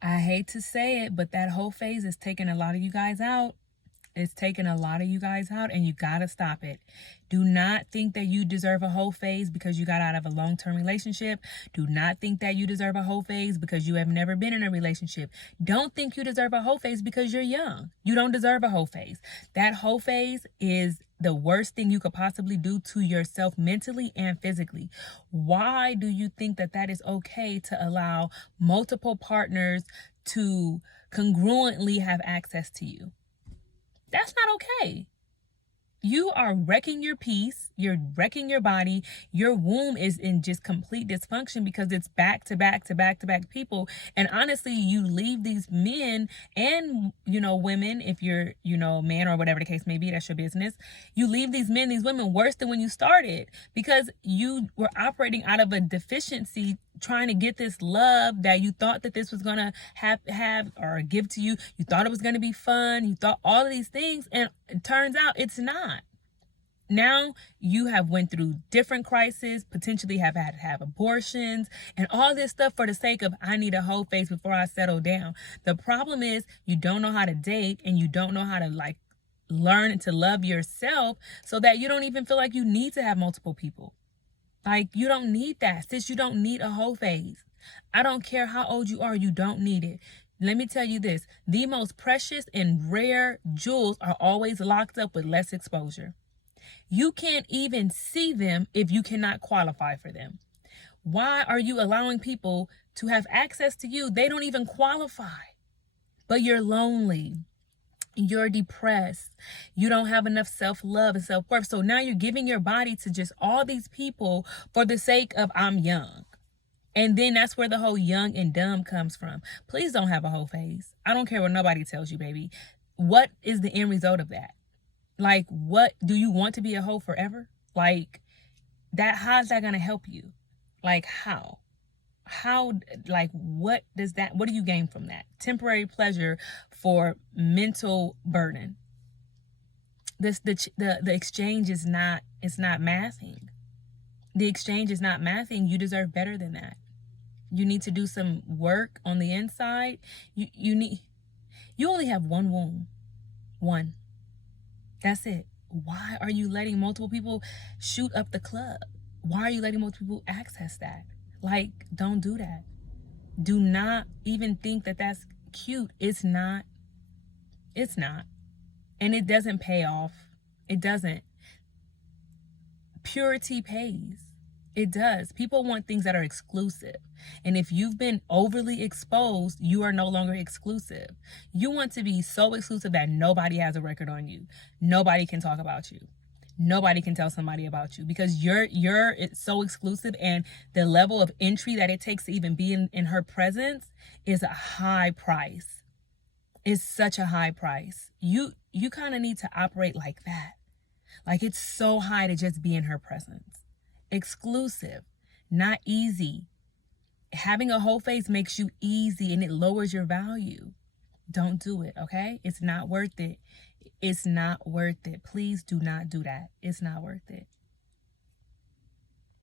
I hate to say it, but that whole phase is taking a lot of you guys out. It's taking a lot of you guys out, and you gotta stop it. Do not think that you deserve a whole phase because you got out of a long-term relationship. Do not think that you deserve a whole phase because you have never been in a relationship. Don't think you deserve a whole phase because you're young. You don't deserve a whole phase. That whole phase is the worst thing you could possibly do to yourself mentally and physically. Why do you think that that is okay to allow multiple partners to congruently have access to you? That's not okay. You are wrecking your peace. You're wrecking your body. Your womb is in just complete dysfunction because it's back to back to back to back people. And honestly, you leave these men and, women, if you're, a man or whatever the case may be, that's your business. You leave these men, these women worse than when you started because you were operating out of a deficiency trying to get this love that you thought that this was going to have or give to you. You thought it was going to be fun. You thought all of these things, and it turns out it's not. Now you have went through different crises, potentially have had to have abortions and all this stuff for the sake of I need a whole face before I settle down. The problem is you don't know how to date and you don't know how to learn to love yourself so that you don't even feel like you need to have multiple people. Like, you don't need that, sis. You don't need a whole phase. I don't care how old you are. You don't need it. Let me tell you this. The most precious and rare jewels are always locked up with less exposure. You can't even see them if you cannot qualify for them. Why are you allowing people to have access to you? They don't even qualify. But you're lonely. You're depressed. You don't have enough self-love and self-worth. So now you're giving your body to just all these people for the sake of I'm young. And then that's where the whole young and dumb comes from. Please don't have a whole phase. I don't care what nobody tells you, baby. What is the end result of that? Like, what do you want to be a hoe forever? Like, how's that going to help you? Like, how, what do you gain from that? Temporary pleasure for mental burden. The exchange is not, it's not mathing. The exchange is not mathing. You deserve better than that. You need to do some work on the inside. You only have one womb. One. That's it. Why are you letting multiple people shoot up the club? Why are you letting multiple people access that? Like, don't do that. Do not even think that that's cute. It's not. It's not. And it doesn't pay off. It doesn't. Purity pays. It does. People want things that are exclusive. And if you've been overly exposed, you are no longer exclusive. You want to be so exclusive that nobody has a record on you. Nobody can talk about you. Nobody can tell somebody about you because it's so exclusive, and the level of entry that it takes to even be in her presence is a high price. It's such a high price. You kind of need to operate like that. Like, it's so high to just be in her presence. Exclusive, not easy. Having a whole face makes you easy and it lowers your value. Don't do it, okay? It's not worth it. It's not worth it. Please do not do that. It's not worth it.